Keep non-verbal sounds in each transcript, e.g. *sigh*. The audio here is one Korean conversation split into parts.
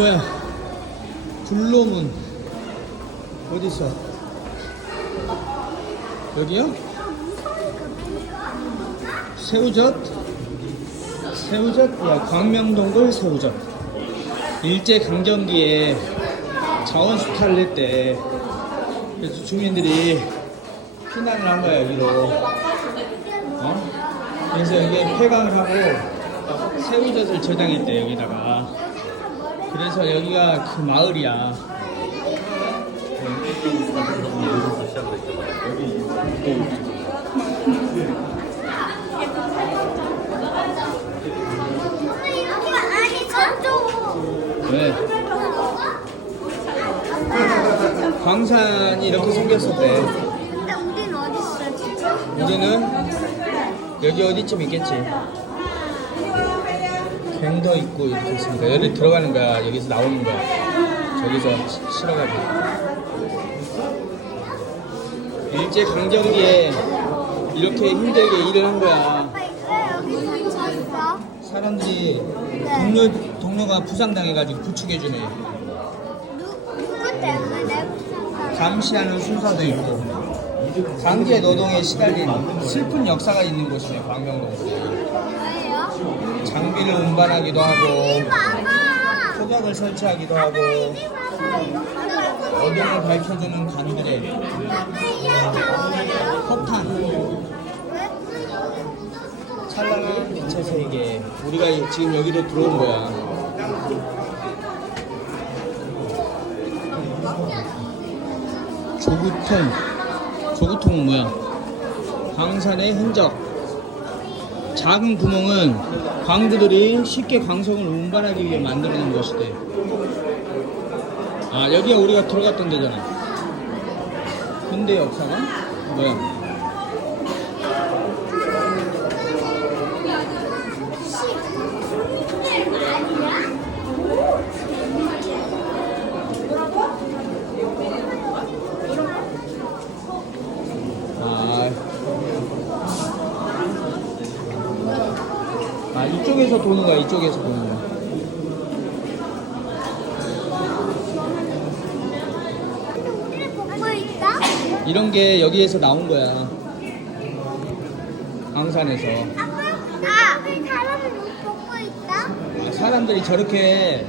뭐야? 불로문 어디 있어? 여기요? 새우젓? 새우젓? 야 광명동굴 새우젓. 일제 강점기에 자원 수탈을 했대. 그래서 주민들이 피난을 한 거야 여기로. 어? 그래서 여기에 폐강을 하고 새우젓을 저장했대 여기다가. 그래서 여기가 그 마을이야. 왜? 광산이 이렇게 생겼었대. 근데 우린 어디 있어 진짜? 우리는 여기 어디쯤 있겠지. 갱도 있고 이렇게 있으니까 여기 들어가는 거야. 여기서 나오는 거야. 저기서 시- 실어가지고. 일제 강점기에 이렇게 힘들게 일을 한 거야. 사람들이 동료 동료가 부상당해가지고 부축해주네. 감시하는 순서도 있고 강제 노동에 시달린 슬픈 역사가 있는 곳이네 광명동. 왜요? 장비를 운반하기도 하고. 표적을 설치하기도 하고. 어둠을 밝혀주는 간들의. 폭탄 왜? 찬란한 빛의 세계 우리가 지금 여기로 들어온 거야 조구통 조구통은 뭐야 광산의 흔적 작은 구멍은 광부들이 쉽게 광석을 운반하기 위해 만들어 놓은 것이대. 아 여기가 우리가 들어갔던 데잖아. 근대 역사가 뭐야 아, 아 이쪽에서 도는 거야 이쪽에서 도는 거야? 이런 게 여기에서 나온 거야. 광산에서. 아빠, 아, 사람들이 저렇게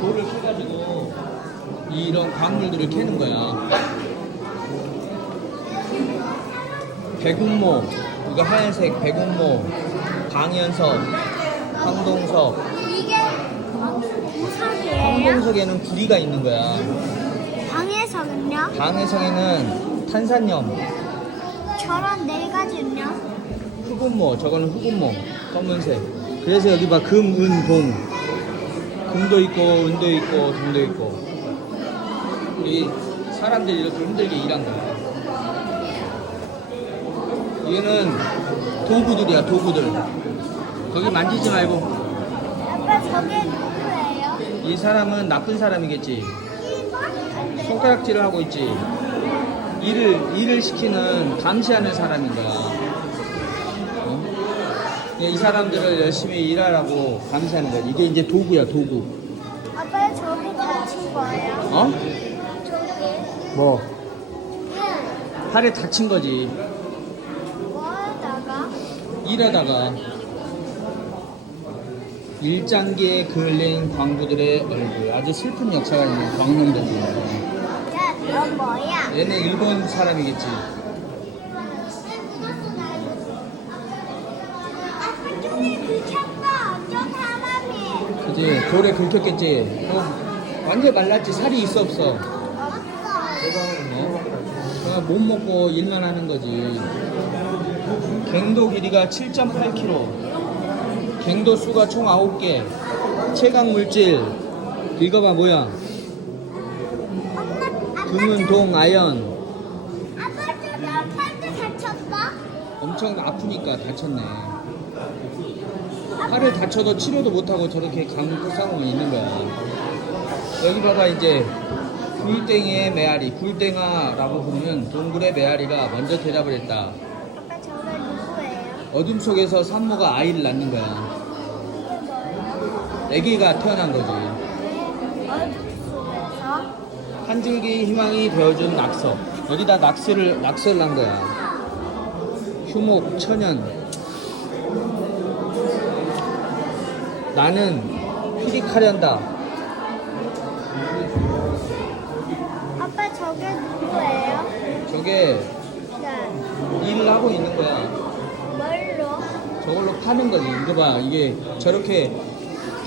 돌을 캐가지고 이런 광물들을 캐는 거야. 백운모. 이거 하얀색 백운모. 방연석 황동석 이게? 황동석에는 구리가 있는 거야 방에서는요? 방해성에는 탄산염, 저런 네 가지는요? 흑운모, 저거는 흑운모, 검은색. 그래서 여기 봐, 금, 은, 동. 금도 있고, 은도 있고, 동도 있고. 이 사람들이 이렇게 힘들게 일한 거야. 얘는 도구들이야, 도구들. 거기 만지지 말고. 아빠 저게 누구예요? 이 사람은 나쁜 사람이겠지. 손가락질을 하고 있지. 일을 일을 시키는 감시하는 사람인 거야. 어? 이 사람들을 열심히 일하라고 감시하는 거야. 이게 이제 도구야, 도구. 아빠 저기 다친 거예요? 어? 저기 뭐? 팔에 다친 거지. 뭐 하다가? 일하다가 일장기에 그을린 광부들의 얼굴. 아주 슬픈 역사가 있는 광명동이야. 야, 너 뭐야? 얘는 일본 사람이겠지. 아빠. 저 사람이. 그지 돌에 긁혔겠지 어, 완전 말랐지 살이 있어 없어 없어. 어? 못 먹고 일만 하는 거지 갱도 길이가 7.8km 갱도 수가 총 9개. 최강 물질 읽어봐 뭐야? 금은 동 아연. 아빠 저기 팔도 다쳤어? 엄청 아프니까 다쳤네. 팔을 다쳐도 치료도 못하고 저렇게 강상황에 있는 거야. 여기 봐봐 이제. 굴땡이의 메아리. 굴땡아라고 부르는 동굴의 메아리가 먼저 대답을 했다. 아빠 저게 누구예요? 어둠 속에서 산모가 아이를 낳는 거야? 아기가 태어난 거지 한 줄기 희망이 되어준 낙서. 여기다 낙서를 낙서를 한 거야. 휴목 천연. 나는 피리카련다. 아빠 저게 누구예요? 저게 네. 일을 하고 있는 거야. 뭘로? 저걸로 파는 거지. 이거 봐. 이게 저렇게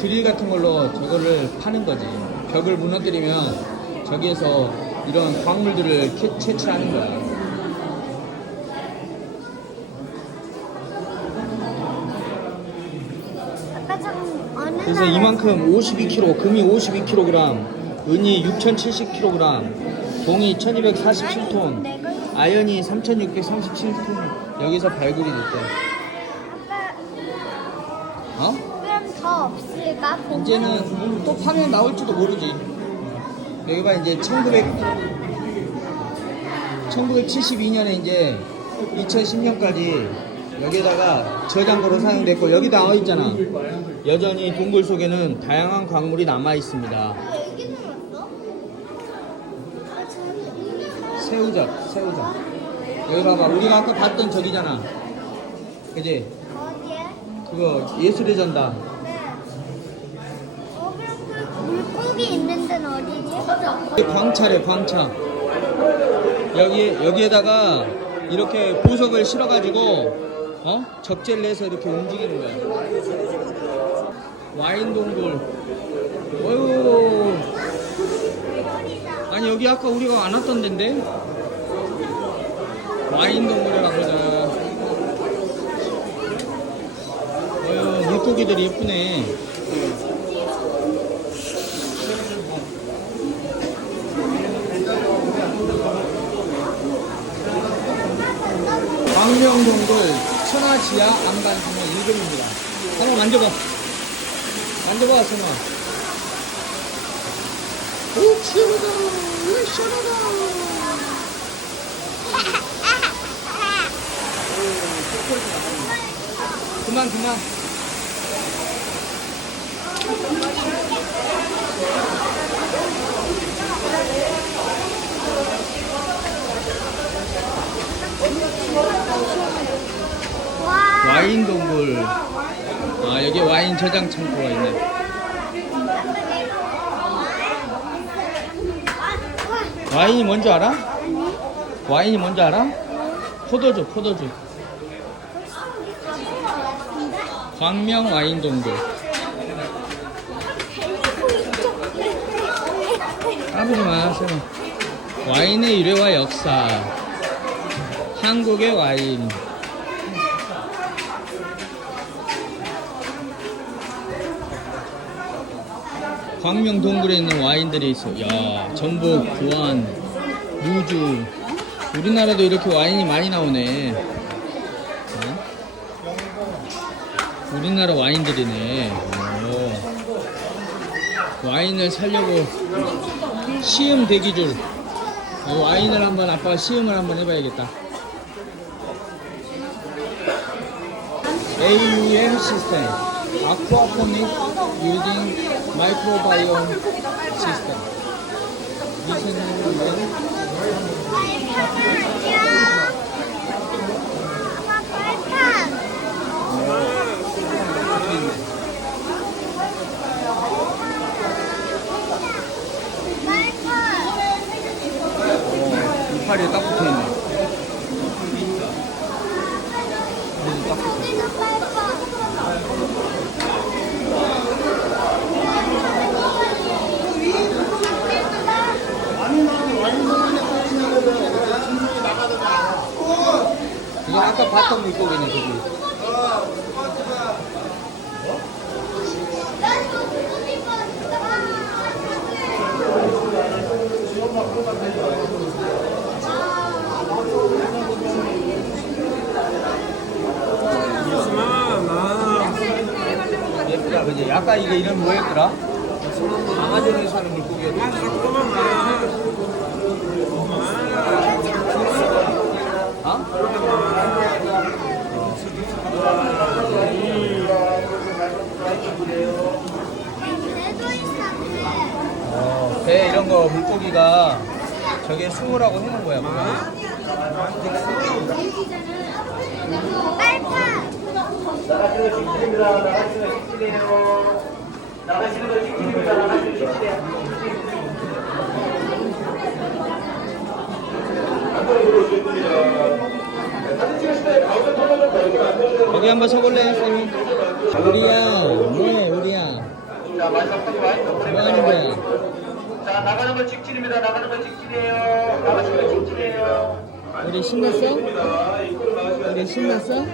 드릴 같은 걸로 저거를 파는 거지. 벽을 무너뜨리면 저기에서 이런 광물들을 캐- 채취하는 거야. 그래서 이만큼 52kg, 금이 52kg, 은이 6070kg, 동이 1247톤, 아연이 3637톤 여기서 발굴이 됐대. 어? 없을까? 이제는 또 파면 나올지도 모르지. 여기 봐 이제 1900 1972년에 이제 2010년까지 여기다가 저장고로 사용됐고 여기 나와 있잖아. 여전히 동굴 속에는 다양한 광물이 남아 있습니다. 새우젓, 새우젓. 여기 봐봐. 우리가 아까 봤던 저기잖아. 그지? 어디에? 그거 예술의 전당. 그 물고기 있는 데는 어디지? 이게 광차래 광차. 여기 여기에다가 이렇게 보석을 실어가지고 어? 적재를 내서 이렇게 움직이는 거야. 와인 동굴. 어유 아니 여기 아까 우리가 안 왔던 데인데? 와인 동굴이라 보자 어유 물고기들이 예쁘네 광명동굴 천하지하 안반성의 1금입니다. 한번 만져봐. 만져봐, 성아. 오, 시원하다. 오, *laughs* 시원하다. 그만, 그만. 와. 와인 동굴. 아, 여기 와인 저장 창고가 있네. 와인이 뭔지 알아? 와인이 뭔지 알아? 포도주, 포도주. 광명 와인 동굴. 까부지 마, 세모. 와인의 유래와 역사. 한국의 와인. 광명 동굴에 있는 와인들이 있어. 야, 전복, 구안, 무주. 우리나라도 이렇게 와인이 많이 나오네. 어? 우리나라 와인들이네. 오. 와인을 살려고 시음 대기줄. 이 와인을 한번 아빠가 시음을 한번 해봐야겠다. AUM 시스템. 아빠 빨판. 빨판. 이파리에 딱 붙어 있네. 그래서 딱 붙어. 여기도 빨판. 봤던 물고기네, 저기. 예쁘다, 그지? 이게 이름 뭐였더라? 아마존에 사는 물고기였지. 어? 내도 있었네. 어, 배 이런 거 물고기가 저게 수호라고 해놓은 거야. 보면. 빨파. 나가시는 거 직진입니다. 나가시는 거 직진이에요. 나가시는 거 직진입니다. 나가시는 거 직진이에요. 여기 한번 서볼래, 쌤이? 우리야, 뭐해, 우리야? 와인 더 뭐. 하는 거야? 자, 나가는 거 직진입니다. 나가는 거 직진이에요. 나가시는 거 직진이에요. 우리 신났어? 우리 신났어?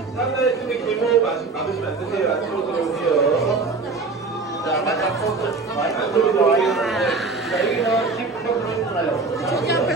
자, 마지막 더 보냅니다. 와인. 자, 여기는 지금 구성 들어오잖아요. 저기 앞에서 사진 찍